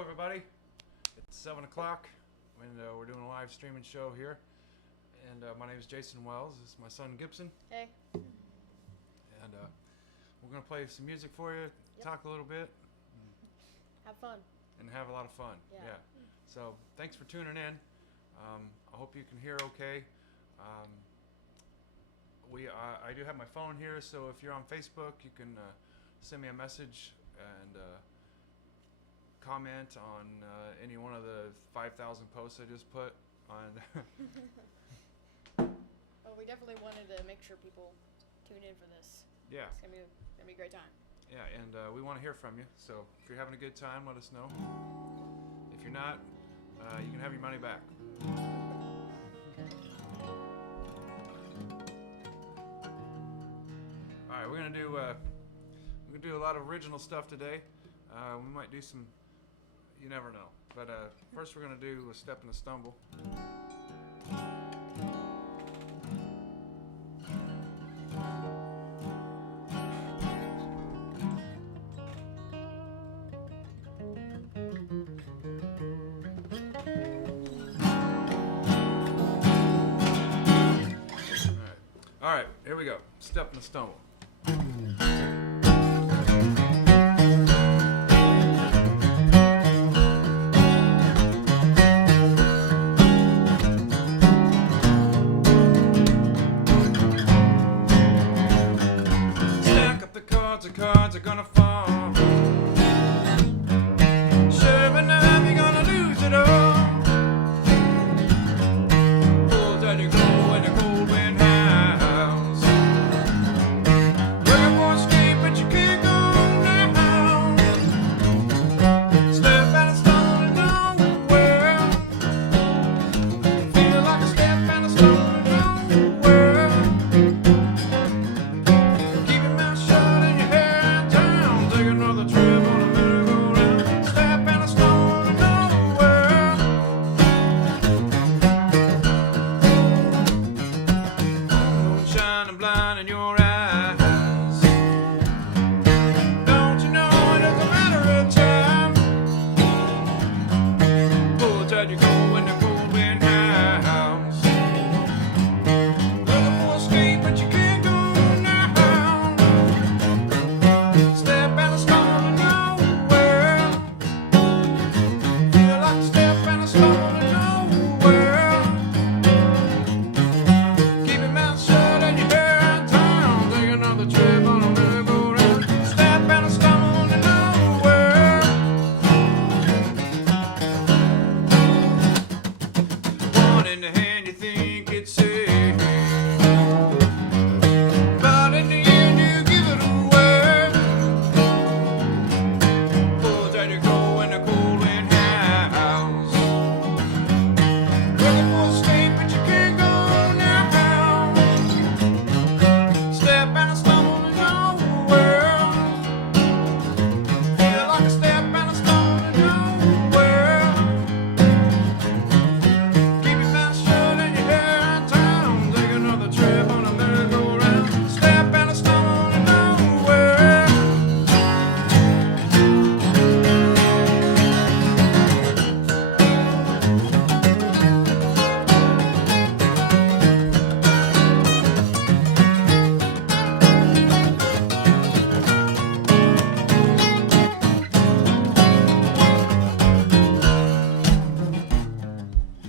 Hello, everybody. It's 7 o'clock, and we're doing a live streaming show here. And my name is Jason Wells. This is my son Gibson. Hey. And we're going to play some music for you, talk a little bit, Have fun. and have a lot of fun. Yeah. So thanks for tuning in. I hope you can hear okay. I do have my phone here, so if you're on Facebook, you can send me a message and comment on any one of the 5,000 posts I just put on. Well, we definitely wanted to make sure people tune in for this. Yeah. It's gonna be a great time. Yeah, and we want to hear from you. So if you're having a good time, let us know. If you're not, you can have your money back. All right, we're gonna do a lot of original stuff today. We might do some. You never know. But first, we're gonna do a step and a stumble. All right, here we go. Step and a stumble. Stack up the cards are gonna fall. Sure enough, you're gonna lose it all. Pull down your glow in the cold wind house. Looking for escape, but you can't go now. Step and a stumble to nowhere. Feel like a step and a stumble to nowhere. Keep your mouth shut and your hair down. Take another trip on a merry-go-round. Step and a stumble to nowhere. Moonshine and blind in your eyes. Don't you know it doesn't matter of time? Pull tight, you go in the cold wind house. Looking for escape, but you can't go now. Step and a stumble to nowhere. Feel like a step and a stumble to nowhere. Keep your mouth shut and your hair down. Take another trip on a merry-go-round. Step and a stumble to nowhere. One in the hand, you think it's safe, but in the end you give it away. Pull tight, you go in the cold wind house. Looking for escape, but you can't go now. Step and a stumble to nowhere. Feel like a step and a stumble to nowhere. Keep your mouth shut and your hair down. Take another trip on a merry-go-round. Step and a stumble to nowhere.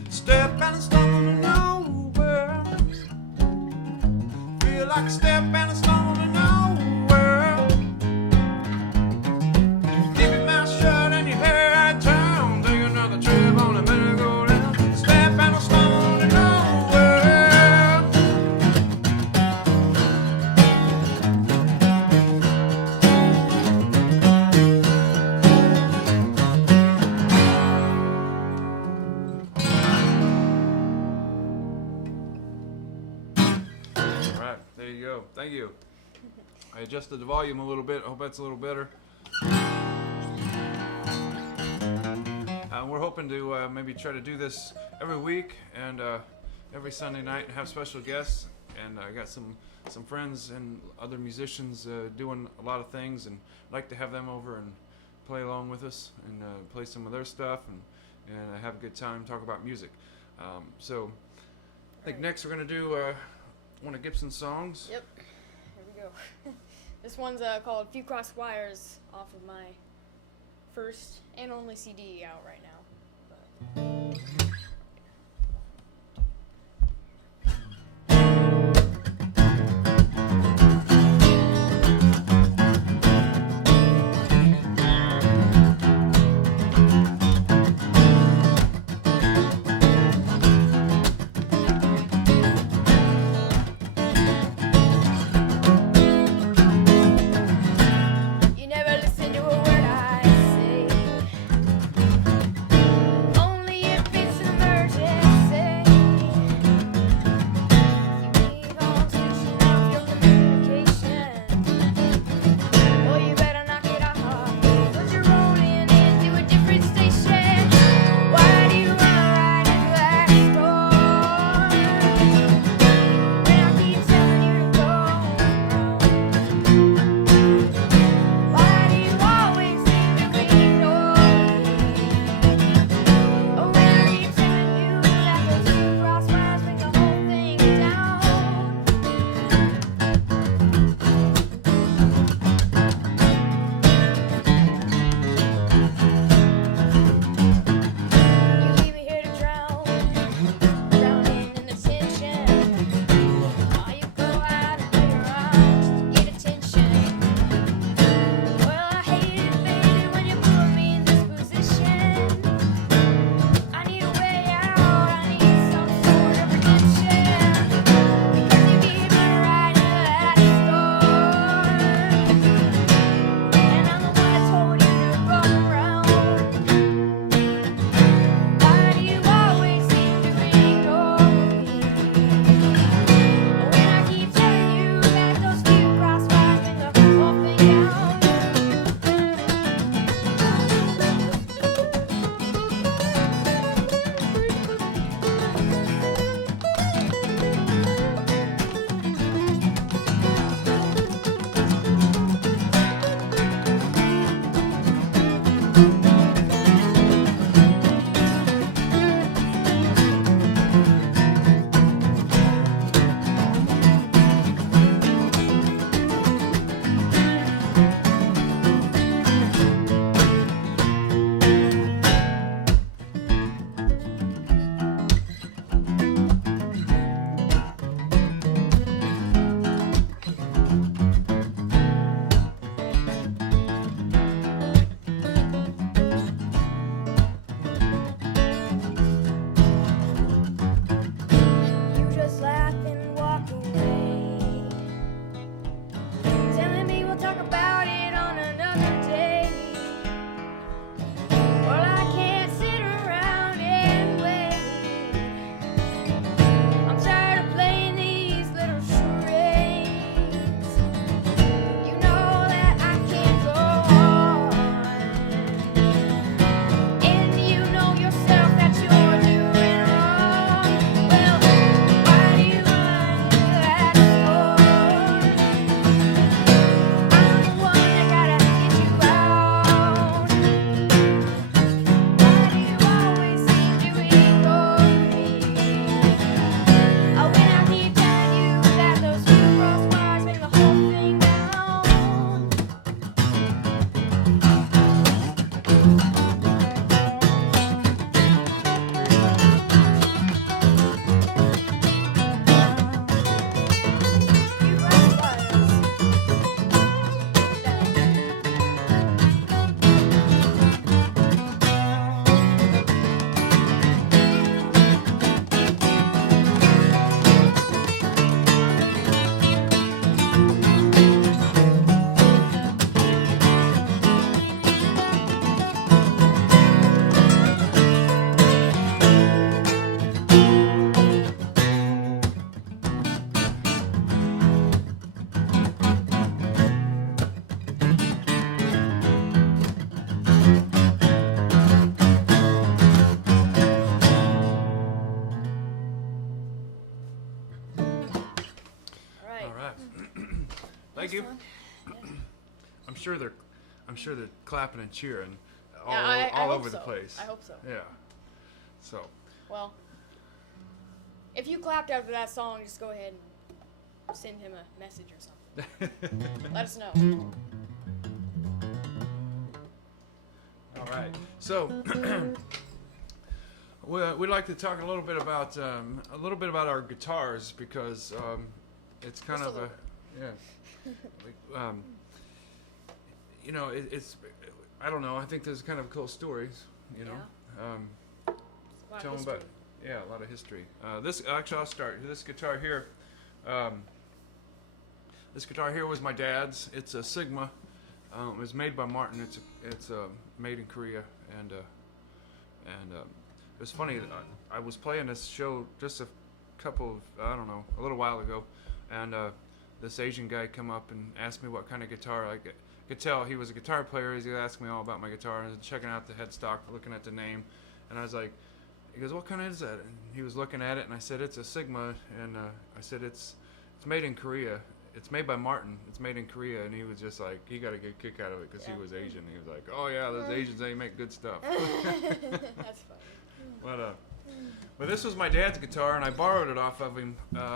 Step and a stumble to nowhere. Feel like a step and a stumble to nowhere. Keep your mouth shut and your hair down. Take another trip on a merry-go-round. Step and a stumble to nowhere. All right, there you go. Thank you. I adjusted the volume a little bit. I hope that's a little better. We're hoping to maybe try to do this every week and every Sunday night and have special guests. And I got some friends and other musicians doing a lot of things, and I'd like to have them over and play along with us and play some of their stuff and have a good time, talk about music. So I think next we're going to do one of Gibson's songs. Yep. Here we go. This one's called Few Cross Wires, off of my first and only CD out right now. You never listen to a word I say. Only if it's an emergency. You keep on switching off your communication. Well, you better knock it off, 'cause you're rolling into a different station. Why do you run right into that storm? When I keep telling you to go around. Why do you always seem to ignore me? Oh, when I keep telling you that those two cross wires bring the whole thing down. You leave me here to drown, drowning in the tension. While you go out and play your arms to get attention. Well, I hate it, baby, when you put me in this position. I need a way out, I need some sort of redemption. Because you keep running right into that storm. And I'm the one that told you to go around. Why do you always seem to ignore me? When I keep telling you that those few cross wires bring the whole thing down. You just laugh and walk away, telling me we'll talk about it on another day. Well, I can't sit around and wait. I'm tired of playing these little charades. You know that I can't go on, and you know yourself that you're doing wrong. Well, why do you run into that storm? I'm the one that gotta get you out. Why do you always seem to ignore me? Oh, when I keep telling you that those few cross wires bring the whole thing down. Few cross wires. All right. All right. Thank you. Fun. I'm sure I'm sure they're clapping and cheering all, Yeah, I all hope over the so. place. I hope so. Yeah. So. Well, if you clapped after that song, just go ahead and send him a message or something. Let us know. All right. So we'd like to talk a little bit about our guitars because it's kind Just a of little yeah. You know, it's I don't know. I think there's kind of cool stories. You know. A lot of Tell them history. about a lot of history. This actually, I'll start. This guitar here. This guitar here was my dad's. It's a Sigma. It was made by Martin. It's made in Korea, and it was funny. I was playing this show just a little while ago, and this Asian guy come up and asked me what kind of guitar I could tell he was a guitar player. He asked me all about my guitar, and I was checking out the headstock, looking at the name, and I was like, he goes, "What kind is that?" And he was looking at it, and I said, "It's a Sigma," and I said, "It's made in Korea. It's made by Martin. It's made in Korea." And he was just like, he got a good kick out of it because he was Asian. He was like, "Oh yeah, those Asians, they make good stuff." That's funny. But this was my dad's guitar, and I borrowed it off of him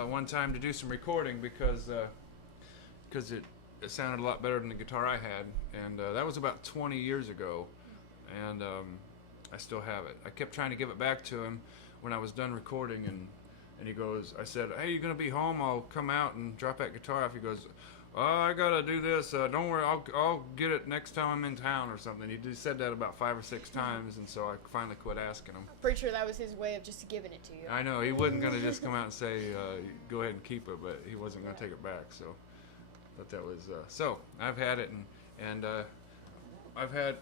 one time to do some recording because it sounded a lot better than the guitar I had, and that was about 20 years ago, and I still have it. I kept trying to give it back to him when I was done recording, and he goes, I said, "Hey, you gonna be home? I'll come out and drop that guitar off." He goes, "Oh, I gotta do this. Don't worry, I'll get it next time I'm in town or something." He just said that about 5 or 6 times, and so I finally quit asking him. Pretty sure that was his way of just giving it to you. I know he wasn't gonna just come out and say, "Go ahead and keep it," but he wasn't gonna take it back. So, but that was so I've had it, and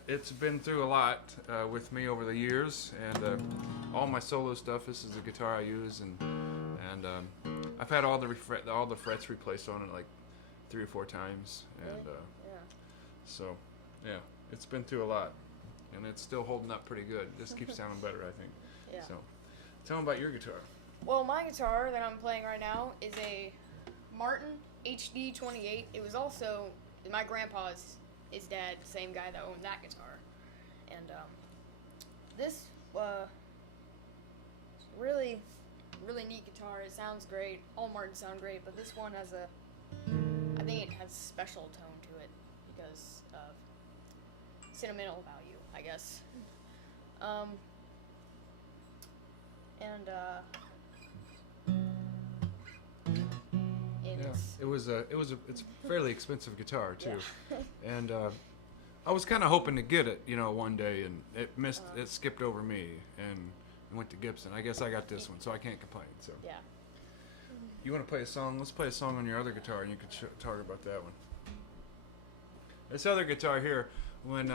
it's been through a lot with me over the years, and all my solo stuff. This is the guitar I use, and I've had all the frets replaced on it like 3 or 4 times, and so yeah, it's been through a lot, and it's still holding up pretty good. It just keeps sounding better, I think. Yeah. So, tell them about your guitar. Well, my guitar that I'm playing right now is a Martin HD 28. It was also my grandpa's, his dad, the same guy that owned that guitar, and this really neat guitar. It sounds great. All Martins sound great, but this one has I think it has a special tone to it because of sentimental value, I guess. It's a fairly expensive guitar too, Yeah. and I was kind of hoping to get it, one day, and it skipped over me and went to Gibson. I guess I got this one, so I can't complain. So Yeah. you want to play a song? Let's play a song on your other guitar, and you can talk about that one. This other guitar here, when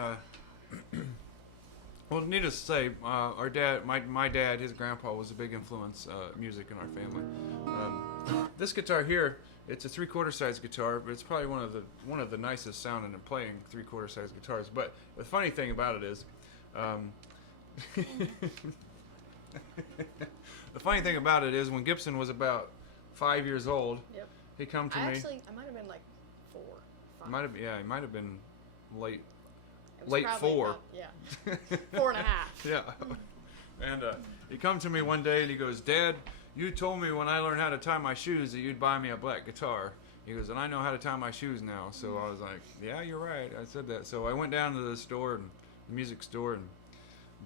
well, needless to say, our dad, my dad, his grandpa was a big influence music in our family. This guitar here, it's a 3/4 size guitar, but it's probably one of the nicest sounding and playing 3/4 size guitars. But the funny thing about it is, when Gibson was about 5 years old, Yep. he come to I me. might have been like 4, 5. He might have been late. It was late probably 4. about- yeah. 4.5. Yeah. And he come to me one day and he goes, "Dad, you told me when I learned how to tie my shoes that you'd buy me a black guitar." He goes, "And I know how to tie my shoes now." So I was like, "Yeah, you're right." I said that. So I went down to the music store, and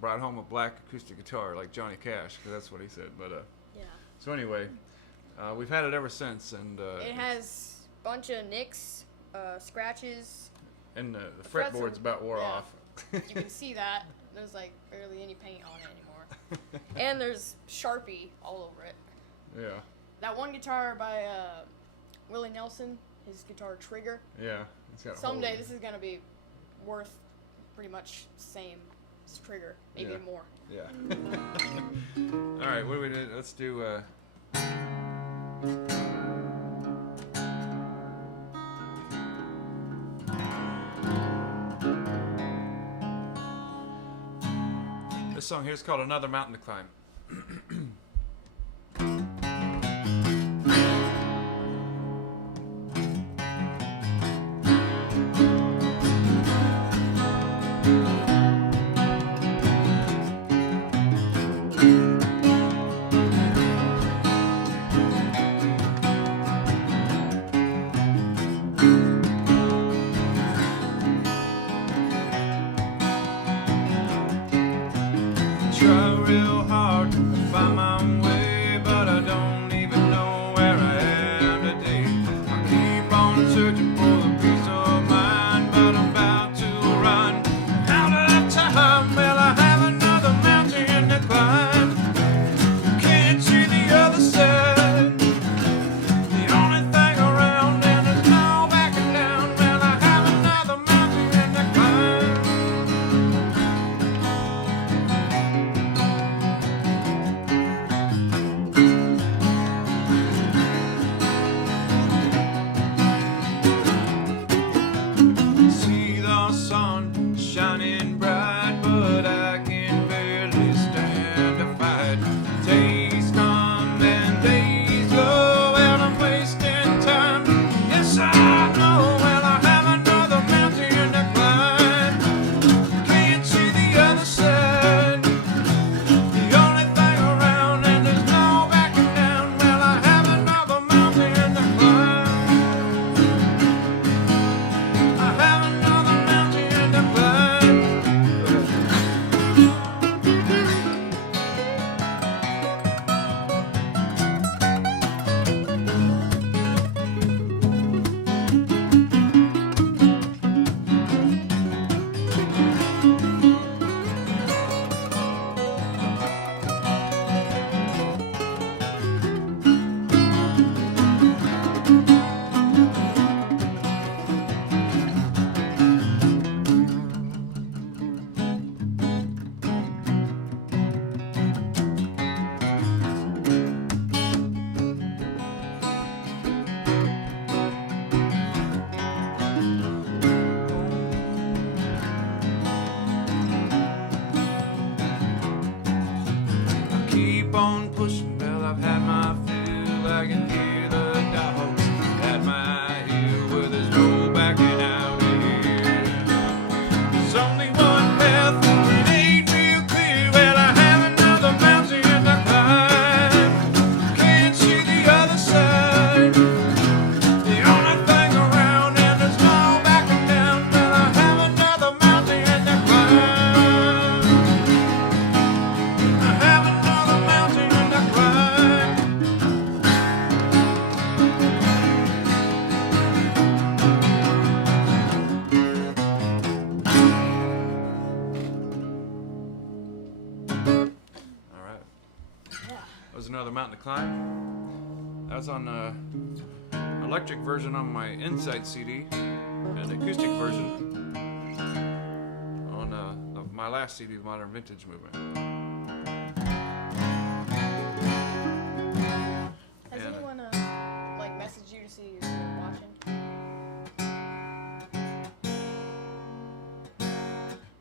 brought home a black acoustic guitar like Johnny Cash, because that's what he said. But Yeah. so anyway, we've had it ever since, and It has a bunch of nicks, scratches. and the frets fretboard's are- about wore yeah. off. You can see that. There's like barely any paint on it anymore. And there's Sharpie all over it. Yeah, That one guitar by Willie Nelson, his guitar Trigger. yeah. It's got a Someday hole. this is going to be worth pretty much the same as Trigger, maybe Yeah. more. Yeah. All right, what do we do? Let's do. This song here is called "Another Mountain to Climb." but I don't even know where I am today. I keep on searching for the peace of mind, but I'm about to run out of time. Well, I have another mountain to climb. Can't see the other side. The only thing around and there's no backing down. Well, I have another mountain to climb. See the sun shining bright, but I can barely stand to fight. Days come and days go, and I'm wasting time. Yes, I know. Well, I have another mountain to climb. Can't see the other side. The only thing around, and there's no backing down. Well, I have another mountain to climb. I have another mountain to climb. Keep on pushing, well, I've had my fill. I can hear the dogs at my heel, where there's no backing out here. There's only one path, it ain't real clear. Well, I have another mountain to climb. Can't see the other side. The only thing around, and there's no backing down. Well, I have another mountain to climb. I have another mountain to climb. All right. That was another mountain to climb. That was on electric version on my Insight CD, and acoustic version on my last CD, Modern Vintage Movement. Has And, anyone like messaged you to see if you're watching?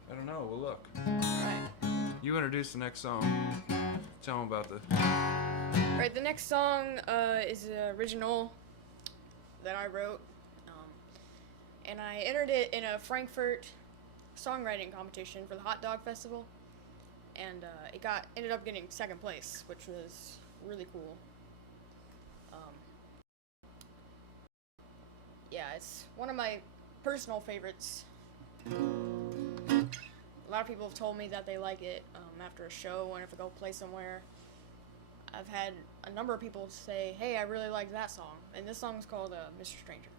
I don't know. We'll look. Alright. You introduce the next song. Tell them about the. Right, the next song is an original that I wrote. And I entered it in a Frankfurt songwriting competition for the Hot Dog Festival. And it ended up getting second place, which was really cool. Yeah, it's one of my personal favorites. A lot of people have told me that they like it after a show and if I go play somewhere. I've had a number of people say, hey, I really like that song. And this song is called Mr. Stranger.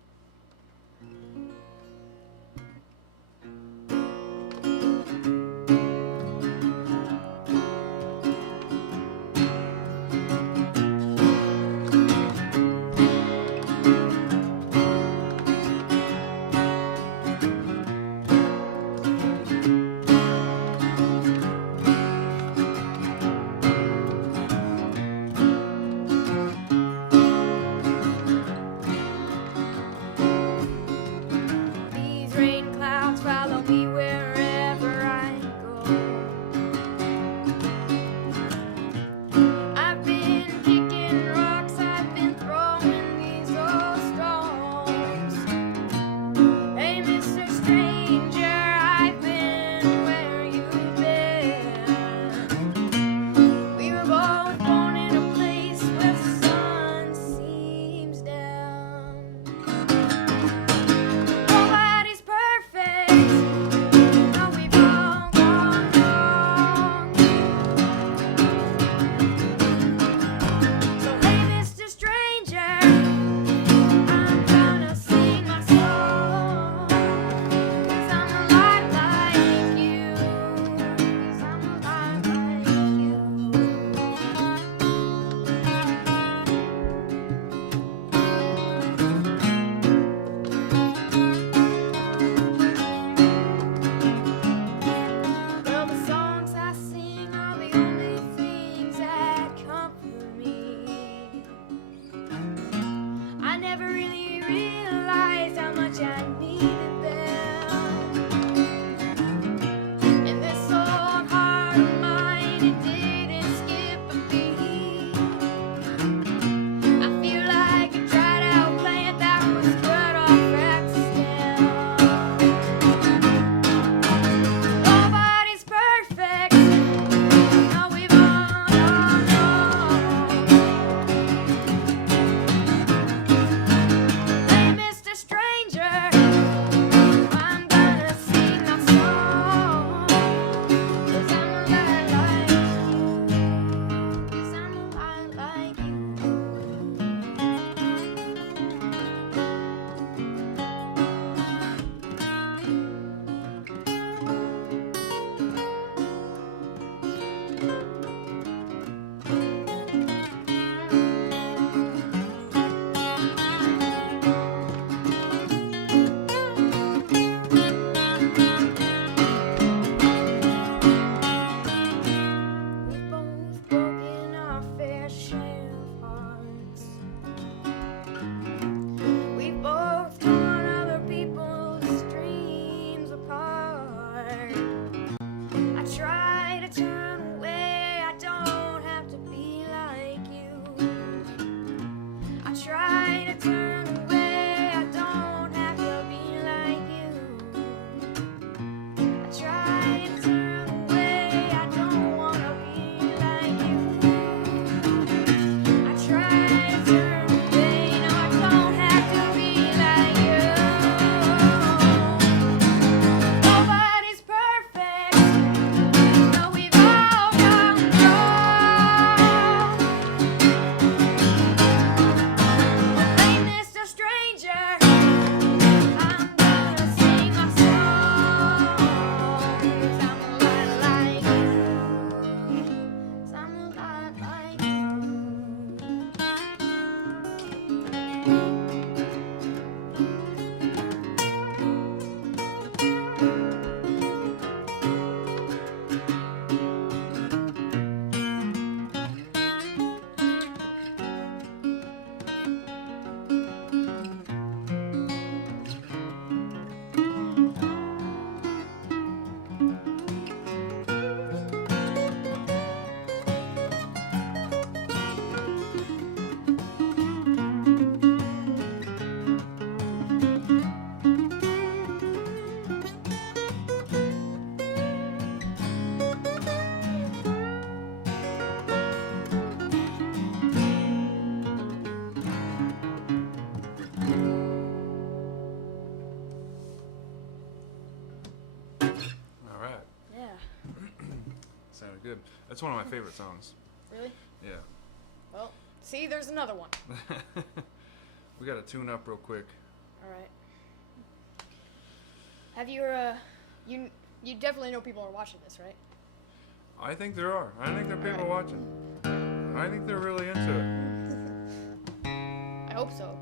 All right. Yeah. Sounded good. That's one of my favorite songs. Really? Yeah. Well, see, there's another one. We got to tune up real quick. All right. Have you you definitely know people are watching this, right? I think there are. I think there are people watching. I think they're really into it. I hope so.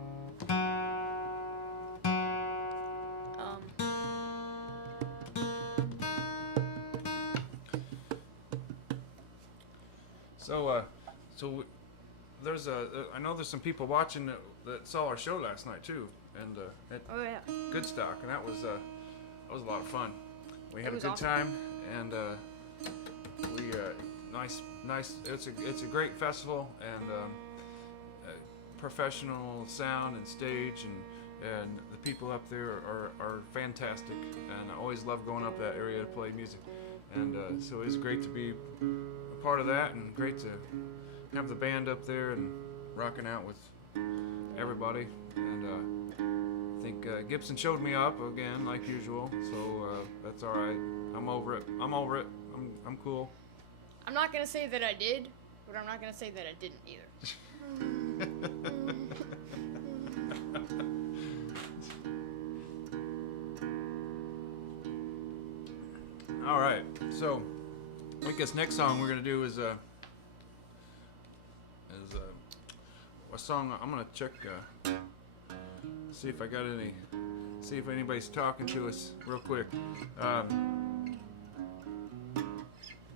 There's I know there's some people watching that saw our show last night too, and at Oh yeah. Goodstock, and that was a lot of fun. We had a was good awesome. time, and we nice. It's a great festival, and professional sound and stage, and the people up there are fantastic, and I always love going up that area to play music, and so it's great to be a part of that, and great to have the band up there and rocking out with everybody, and I think Gibson showed me up again like usual, so that's all right. I'm over it. I'm cool. I'm not gonna say that I did, but I'm not gonna say that I didn't either. All right, so I guess next song we're gonna do is a song. I'm gonna check, see if I got any, see if anybody's talking to us real quick.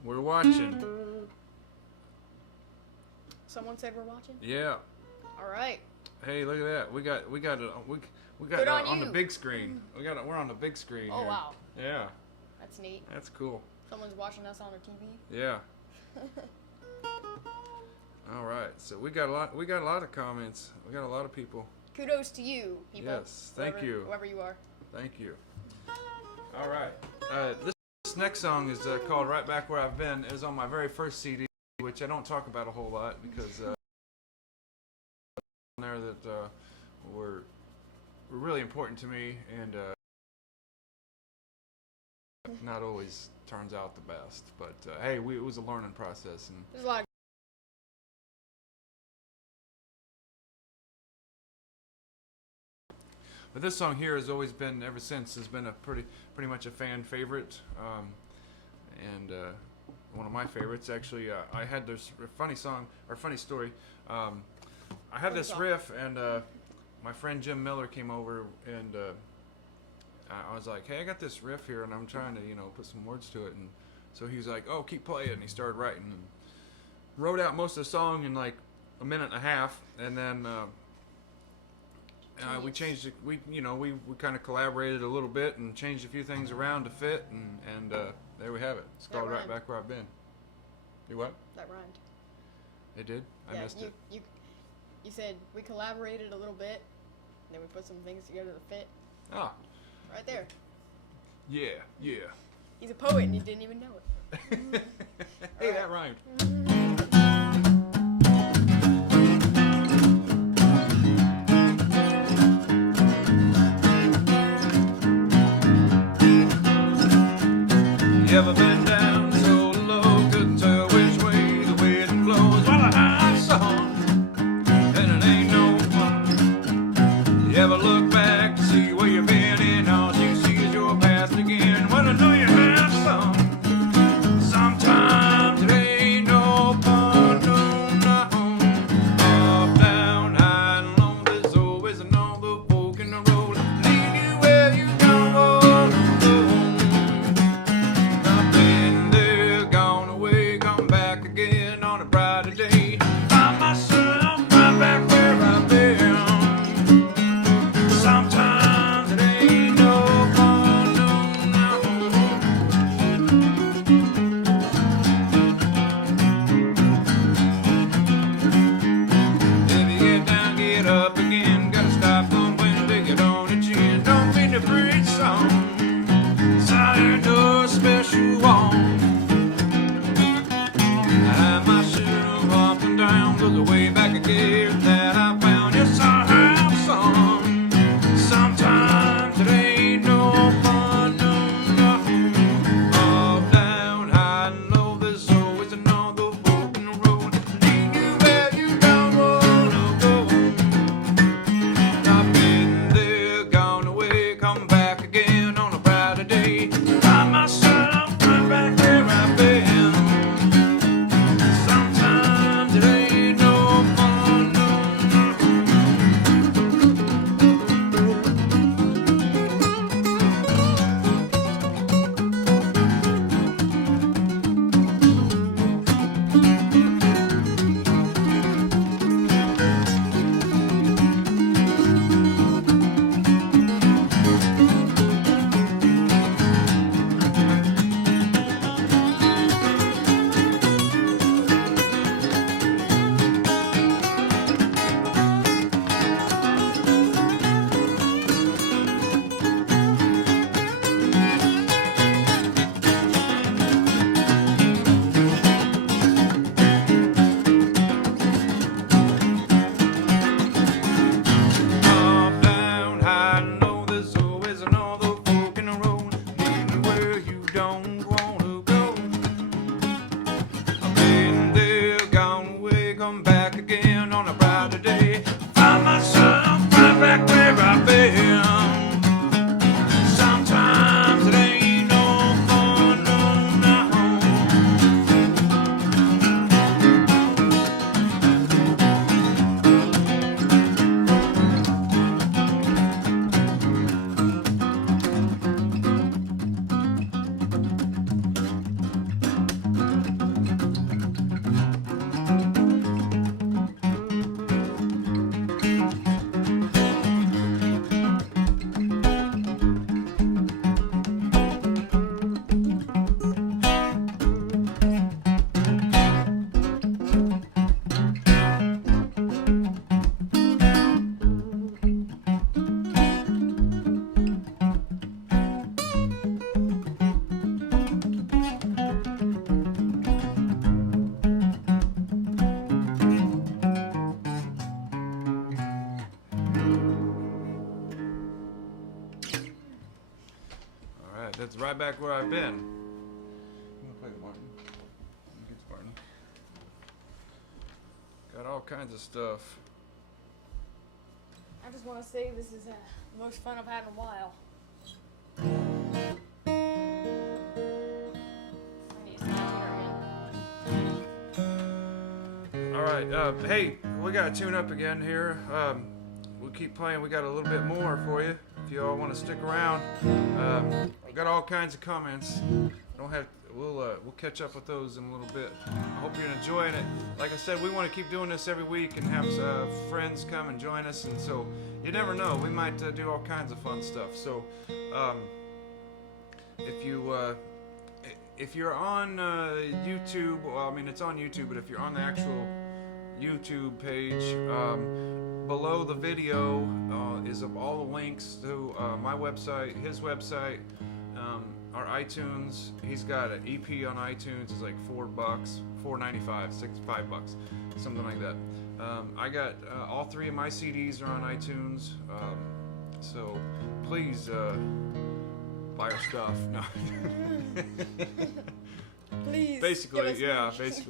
We're watching. Someone said we're watching. Yeah. All right. Hey, look at that. We got it. We got Good it on on the you. big screen. We're on the big screen. Oh here. wow, Yeah. that's neat. That's cool. Someone's watching us on their TV. Yeah. All right. So we got a lot of comments. We got a lot of people. Kudos to you, people. Yes, thank Whoever- you. Whoever you are. Thank you. All right. This next song is called "Right Back Where I've Been." It was on my very first CD, which I don't talk about a whole lot because there that were really important to me, and not always turns out the best. But hey, it was a learning process, and There's a lot of but this song here has always been, ever since, has been a pretty much a fan favorite, and one of my favorites. Actually, I had this funny story. I had this riff, and my friend Jim Miller came over, and I was like, "Hey, I got this riff here, and I'm trying to, put some words to it." And so he was like, "Oh, keep playing." And he started writing, and wrote out most of the song in like a minute and a half, and then. We changed it. We kind of collaborated a little bit and changed a few things around to fit, and there we have it. It's called "Right Back Where I've Been." You what? that rhymed. It did? I missed it. You said we collaborated a little bit, and then we put some things together to fit. Ah, Right there. yeah. He's a poet, and he didn't even know it. Hey, that rhymed. You ever been down so low, couldn't tell which way the wind blows? Well, a hot song, and it ain't no fun. You ever look back to see where you've been, and all you see is your past again? Well, I know you have some. Sometimes it ain't no fun, no, no. Up, down, high, and low, this old again on a brighter day. Find myself right back where I've been. Sometimes it ain't no fun, no. That's right back where I've been. I'm gonna play the Martin. It's Martin. Got all kinds of stuff. I just want to say this is the most fun I've had in a while. All right. Hey, we gotta tune up again here. We'll keep playing. We got a little bit more for you if you all want to stick around. We've got all kinds of comments. Don't have. We'll catch up with those in a little bit. I hope you're enjoying it. Like I said, we want to keep doing this every week and have friends come and join us. And so you never know, we might do all kinds of fun stuff. So if you're on YouTube, well, I mean it's on YouTube, but if you're on the actual YouTube page, below the video is all the links to my website, his website. Our iTunes, he's got an EP on iTunes. It's like $4, $4.95, $5, something like that. I got all 3 of my CDs are on iTunes, so please buy our stuff. No. Please. Basically, yeah. Just if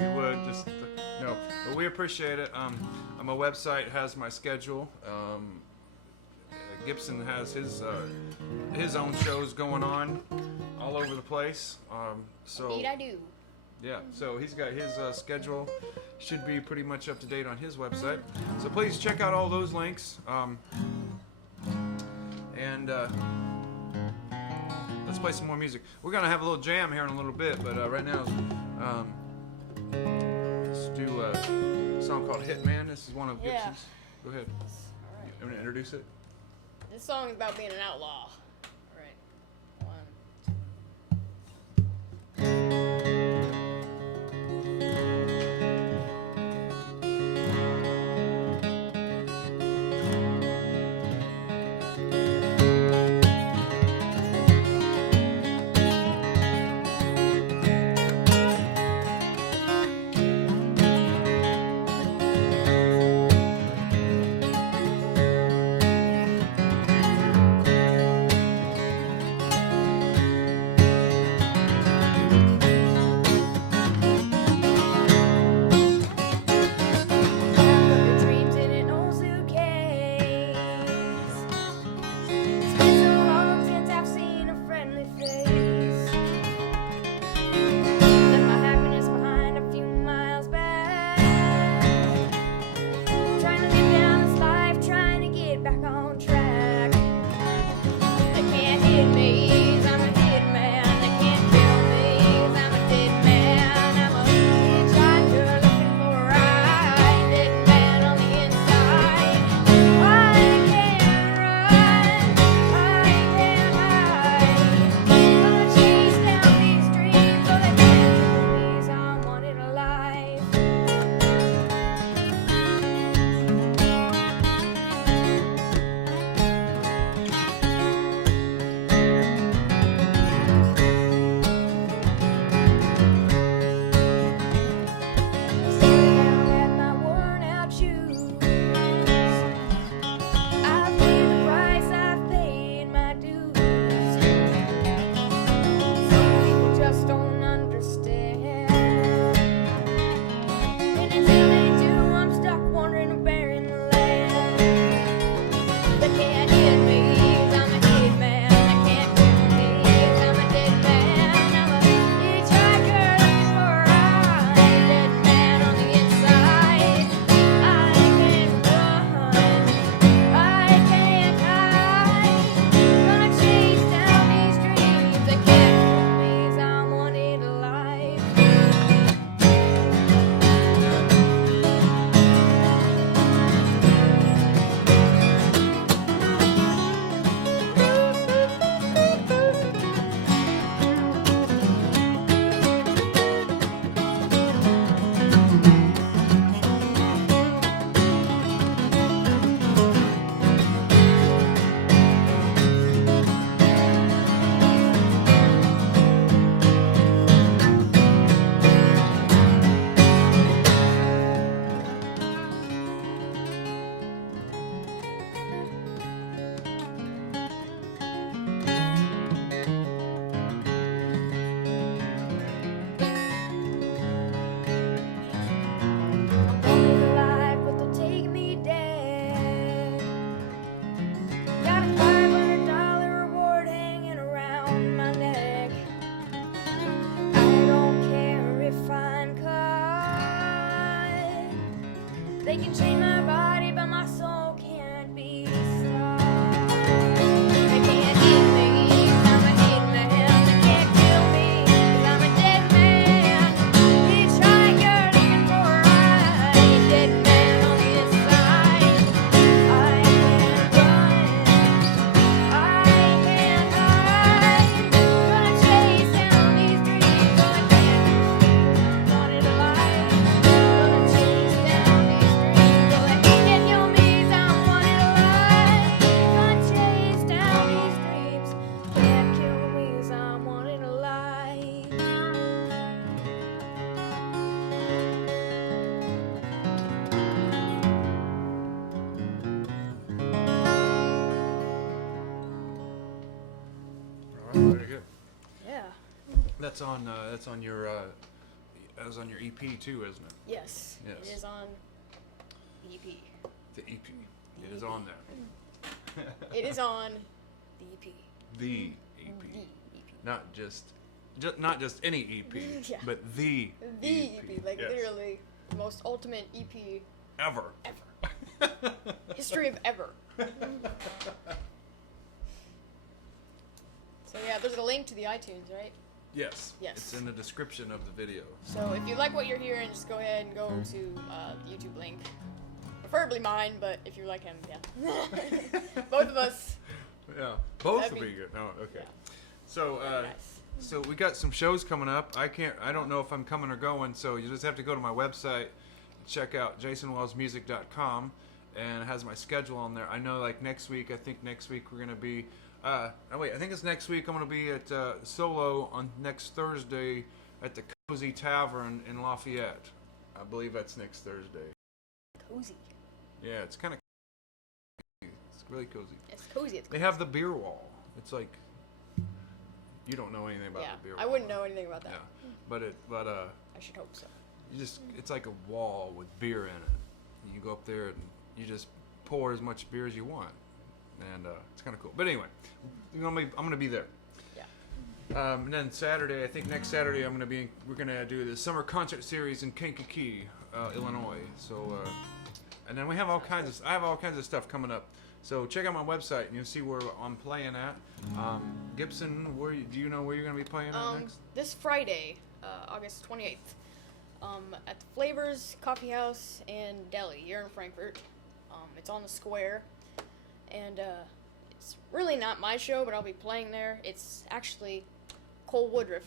you would, just no. But we appreciate it. My website has my schedule. Gibson has his own shows going on all over the place. So Indeed I do. yeah, so he's got his schedule. Should be pretty much up to date on his website. So please check out all those links. And let's play some more music. We're gonna have a little jam here in a little bit, but right now, let's do a song called "Hitman." This is one of Gibson's. Go ahead. All right. You want to introduce it? This song is about being an outlaw. All right. 1. They can chain my body, but my soul can't be stopped. They can't hit me, 'cause I'm a hit man. They can't kill me, 'cause I'm a dead man. Hitchhiker looking for a ride. Dead man on the inside. I can't run. I can't hide. Gonna chase down these dreams. All I can do is wanted alive. Gonna chase down these dreams. All I can't kill me is I'm wanted alive. Gonna chase down these dreams. Can't kill me is I'm wanted alive. All right, very good. Yeah. That's on your that was on your EP too, isn't it? Yes. Yes. It is on EP. The EP. It is on there. It is on the EP. The EP. The EP. Not just any EP, Yeah. but the The EP. Like Yes. literally the most ultimate EP Ever. ever. History of ever. So yeah, there's a link to the iTunes, right? Yes. Yes. It's in the description of the video. So if you like what you're hearing, just go ahead and go to the YouTube link. Preferably mine, but if you like him, yeah. Both of us. Yeah. Both That'd will be be- good. Oh, okay. Yeah. So That'd be nice. so we got some shows coming up. I don't know if I'm coming or going, so you just have to go to my website, check out jasonwellsmusic.com, and it has my schedule on there. I know like next week, I think next week we're gonna be I think it's next week I'm gonna be at Solo on next Thursday at the Cozy Tavern in Lafayette. I believe that's next Thursday. Cozy. Yeah, it's kind of it's really cozy. It's cozy. It's They cozy. have the beer wall. It's like you don't know anything about Yeah, the beer I wall. wouldn't know anything about that. Yeah, but I should hope so. you just it's like a wall with beer in it. You go up there and you just pour as much beer as you want, and it's kind of cool. But anyway, I'm gonna be there. Yeah. And then Saturday, I think next Saturday we're gonna do the summer concert series in Kankakee, Illinois. So and then we have I have all kinds of stuff coming up. So check out my website and you'll see where I'm playing at. Gibson, do you know where you're gonna be playing at next? This Friday, August 28th, at the Flavors Coffee House and Deli here in Frankfurt. It's on the square, and it's really not my show, but I'll be playing there. It's actually Cole Woodruff,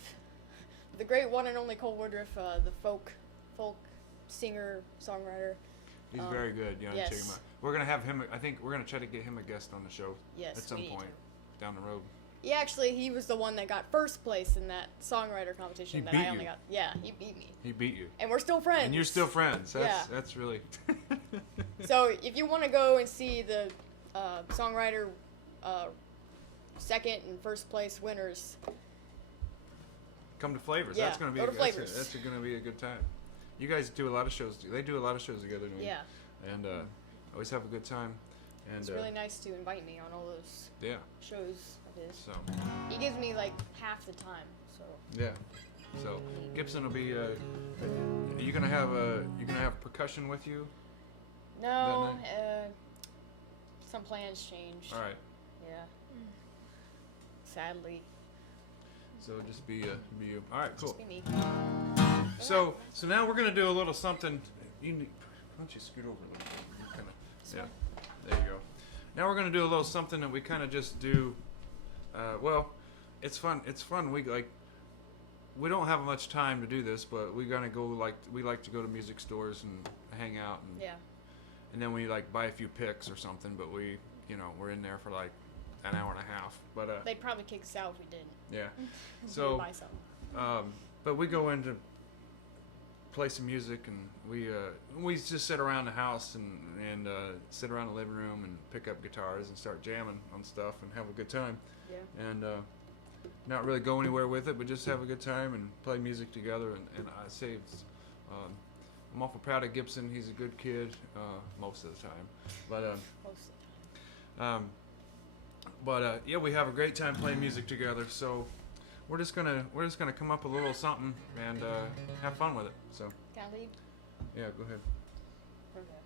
the great one and only Cole Woodruff, the folk singer, songwriter. He's very good. You know, check him yes. out. We're gonna have him. I think we're gonna try to get him a guest on the show Yes, at some we need point down the road. He was the one that got first place in that songwriter competition He that beat I only you. got. Yeah, he beat me. He beat you, And we're still friends. and you're still friends. Yeah. That's really. So if you want to go and see the songwriter second and first place winners, Come to Flavors. Yeah, That's gonna be go to that's Flavors. That's gonna be a good time. You guys do a lot of shows. They do a lot of shows together. don't you? yeah, And always have a good time. And it's really nice to invite me on all those yeah. shows of his. So He gives me like half the time, so yeah. So Gibson will be. You gonna have percussion with you? no, night? some plans changed. All right. Yeah, sadly, So just be you. All right. Cool. just be me. So now we're gonna do a little something. Why don't you scoot over a little bit? Kinda, yeah, there you go. Now we're gonna do a little something that we kind of just do. Well, it's fun. It's fun. We don't have much time to do this, but we like to go to music stores and hang out and then we like buy a few picks or something. But we're in there for like an hour and a half. But They'd probably kick us out if we didn't. yeah. We So. buy some. But we go in to play some music, and we just sit around the house and sit around the living room and pick up guitars and start jamming on stuff and have a good time. Yeah. And not really go anywhere with it, but just have a good time and play music together. And I say I'm awful proud of Gibson. He's a good kid most of the time. But Most of the time. yeah, we have a great time playing music together. So we're just gonna come up with a little something and have fun with it. So Can I lead? yeah, go ahead. Okay.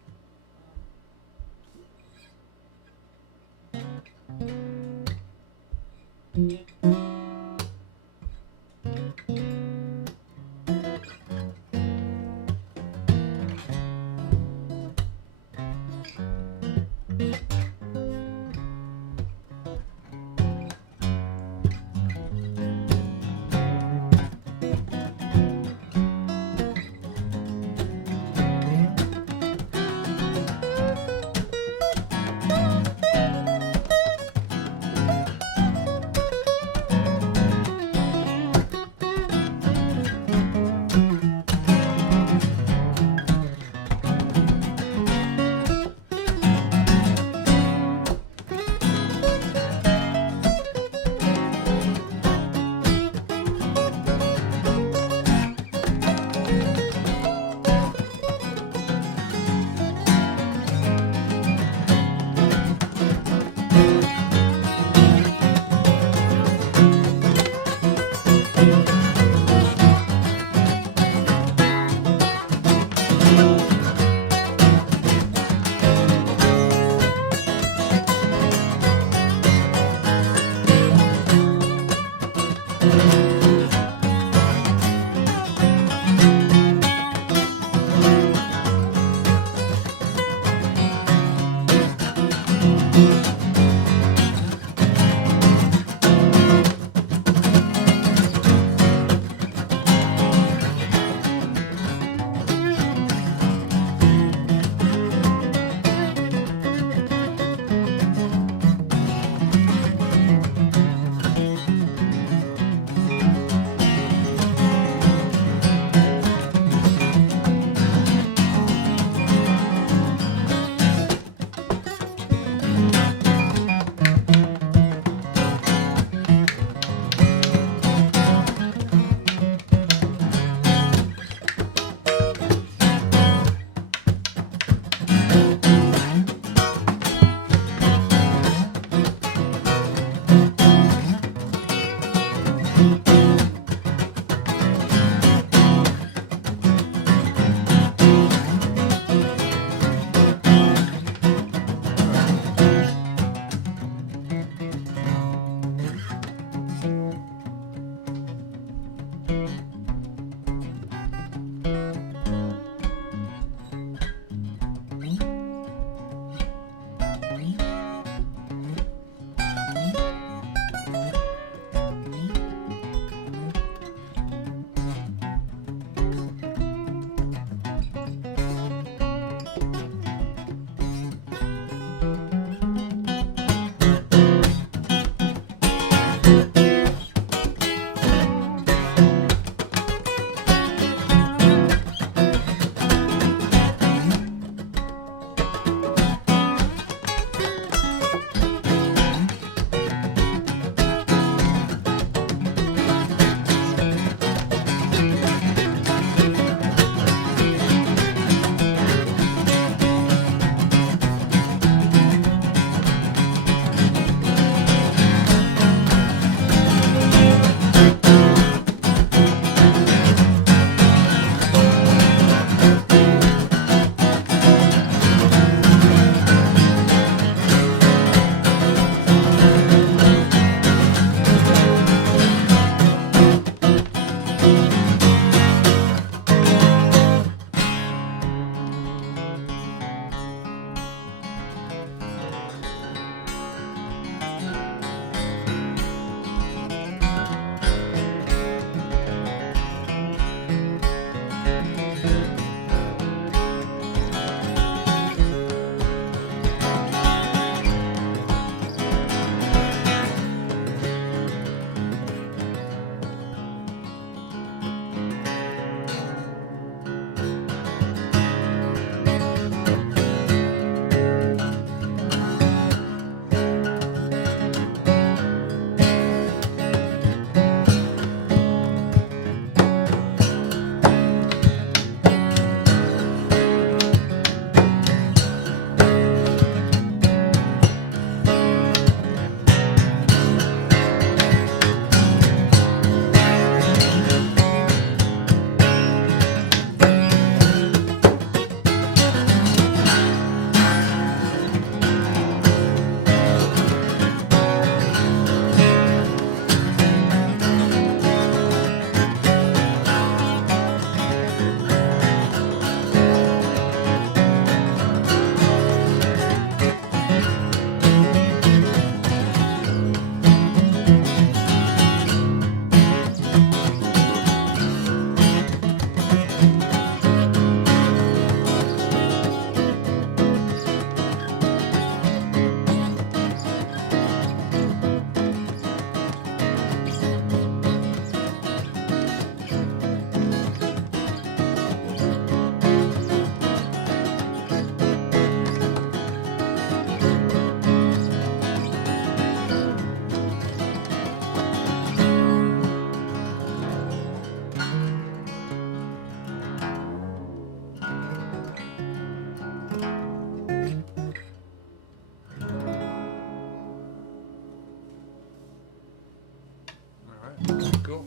Cool.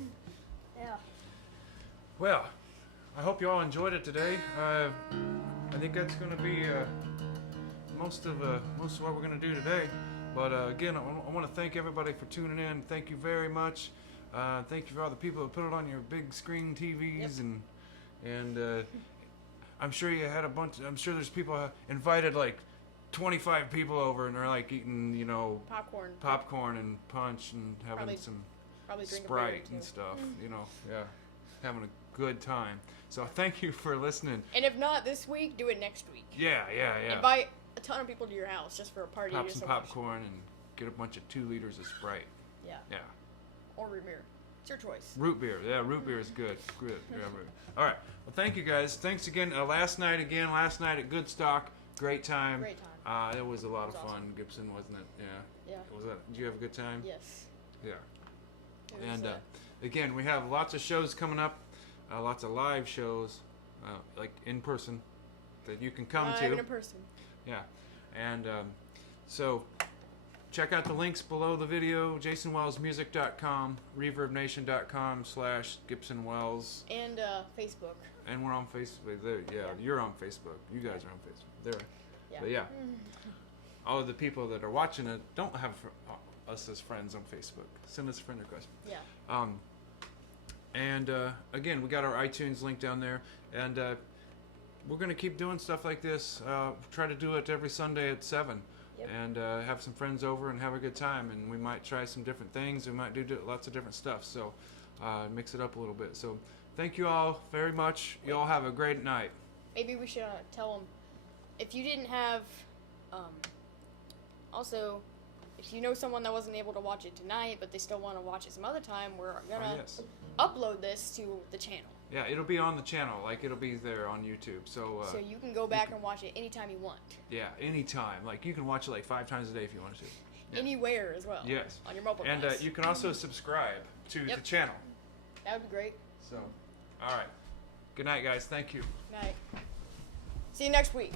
Yeah. Well, I hope you all enjoyed it today. I think that's going to be most of what we're going to do today. But again, I want to thank everybody for tuning in. Thank you very much. Thank you for all the people that put it on your big screen TVs and I'm sure you had a bunch. I'm sure there's people invited like 25 people over and they're like eating, you know, popcorn and punch and having some Sprite and stuff. You know, having a good time. So thank you for listening. And if not this week, do it next week. Yeah. Invite a ton of people to your house just for a party. Pop some popcorn and get a bunch of 2 liters of Sprite. Yeah. Or root beer. It's your choice. Root beer. Yeah, root beer is good. Good. Yeah, all right. Well, thank you guys. Thanks again. Last night at Goodstock. Great time. It was a lot of fun. Awesome. Gibson, wasn't it? Yeah. Yeah. Did you have a good time? Yes. Yeah. And again, we have lots of shows coming up. Lots of live shows, like in person, that you can come to. In person. Yeah. And so check out the links below the video, jasonwellsmusic.com, reverbnation.com/Gibson Wells. And Facebook. And we're on Facebook. There, you're on Facebook. You guys are on Facebook. There. Yeah. But all of the people that are watching it don't have us as friends on Facebook. Send us a friend request. Yeah. And again, we got our iTunes link down there. And we're going to keep doing stuff like this. Try to do it every Sunday at 7. Yep. And have some friends over and have a good time. And we might try some different things. We might do lots of different stuff. So mix it up a little bit. So thank you all very much. You all have a great night. Maybe we should tell them, if you didn't have, also, if you know someone that wasn't able to watch it tonight, but they still want to watch it some other time, we're going to upload this to the channel. Yeah, it'll be on the channel. Like, it'll be there on YouTube. So you can go back and watch it anytime you want. Yeah, anytime. Like, you can watch it like 5 times a day if you want to. Yeah. Anywhere as well. Yes. On your mobile device. And you can also subscribe to the channel. That would be great. So, all right. Good night, guys. Thank you. Night. See you next week.